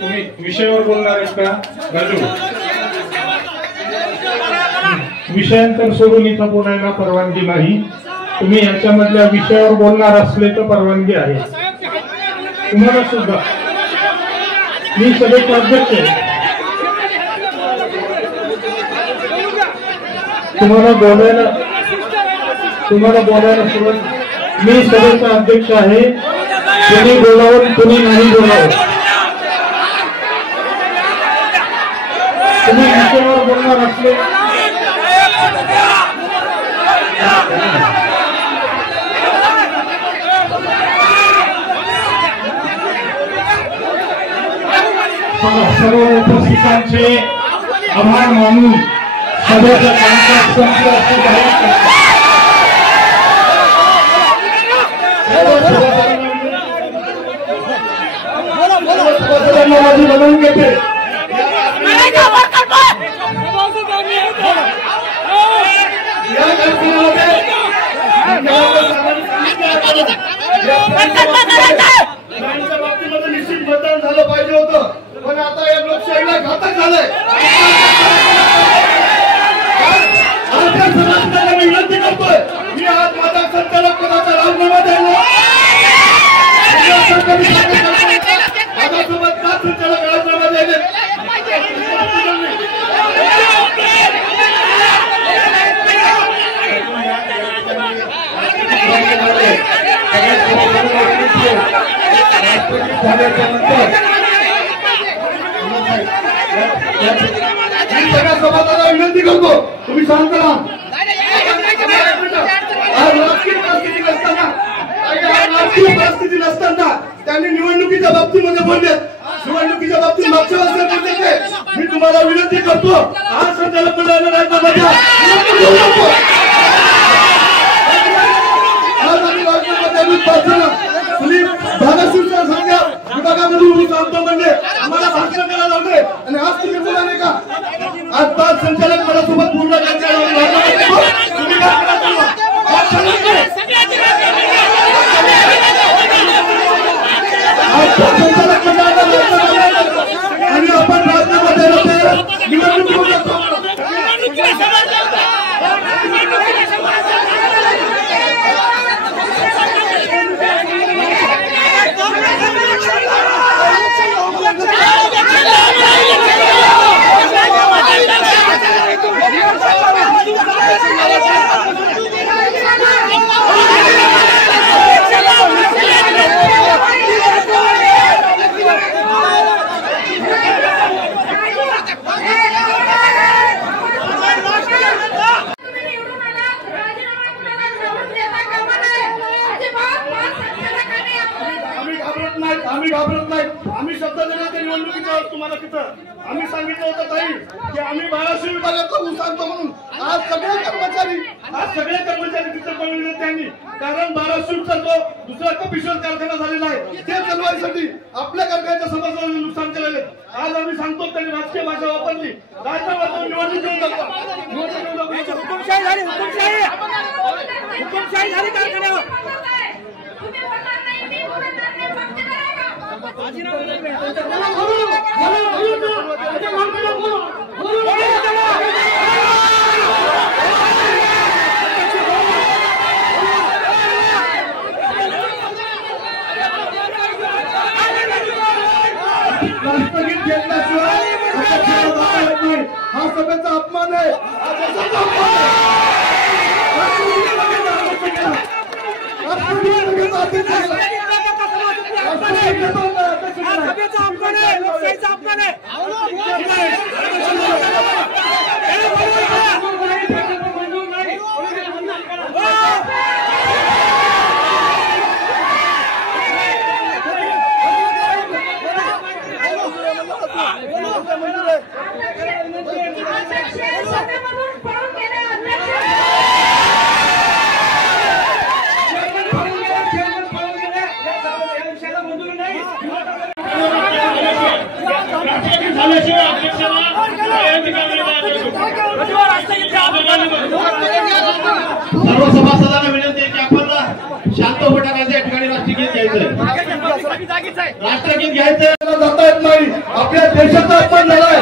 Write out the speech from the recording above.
तुम्ही विषयावर बोलणार आहेत का राजू? विषयांतर सोडून इथं बोलायला परवानगी नाही. तुम्ही याच्यामधल्या विषयावर बोलणार असले तर परवानगी आहे तुम्हाला सुद्धा. मी सभेचा अध्यक्ष आहे. तुम्हाला बोलायला सुरुवात. मी सभेचा अध्यक्ष आहे. तुम्ही बोलावं तुम्ही नाही बोलावं. तुम्ही विषयावर बोलणार असले सर्व उपस्थितांचे आभार मानून सभेचं कामकाज संपलं असं जाहीर करतो. बनवून घेते. बाबतीमध्ये निश्चित मतदान झालं पाहिजे होतं पण आता या लोकशाहीला घातक झालंय. मी विनंती करतोय मी आज माझा संचालक पदाचा राजीनामा द्यायला माझ्यासोबत 5 संचालक राजीनामा द्यायला सगळ्या सभासदांना विनंती करतो तुम्ही शांत राहा. राजकीय परिस्थिती नसताना त्यांनी निवडणुकीच्या बाबतीमध्ये बोलले. निवडणुकीच्या बाबतीत मागच्या वर्षी बोलले. मी तुम्हाला विनंती करतो आज संचालक मंडळाला राजीनामा द्या. आज आम्ही राजीनामा द्यावी पाहिजे. तुम्ही धाराशिवच्या सांगा विभागामधून सांगतो म्हणजे आम्हाला भाषण करायला लावले आणि आज तुम्ही बोलाले का? आज 5 संचालक मंडळासोबत पूर्ण तुम्ही काय संचालक मंडळाला आणि आपण राजीनामा द्यायला निवडणुकीमध्ये आम्ही घाबरत नाही. आम्ही शब्द दिला त्या निवडणुकीचा तुम्हाला तिथं आम्ही सांगितलं होतं ताई की आम्ही धाराशिव विभागाचा सांगतो म्हणून आज सगळे कर्मचारी तिथं बनवले त्यांनी. कारण धाराशिवचा जो दुसरा कपिश्वर कारखाना झालेला आहे ते चालवायसाठी आपल्या कारखान्याच्या समाजाला नुकसान केलेले. आज आम्ही सांगतो त्यांनी राजकीय भाषा वापरली. राजीनामा देऊन निवडणूक घेऊन जातो. हुकुमशाही झाली कारखान्यावर. राष्ट्रगीत घेतल्याशिवाय हा सभेचा अपमान आहे. सर्व सभासदांना विनंती आहे की आपण शांत होणार या ठिकाणी राष्ट्रगीत घ्यायचंय, राष्ट्रगीत घ्यायचंय. जाता येत नाही. आपल्या देशाचा अपमान झाला.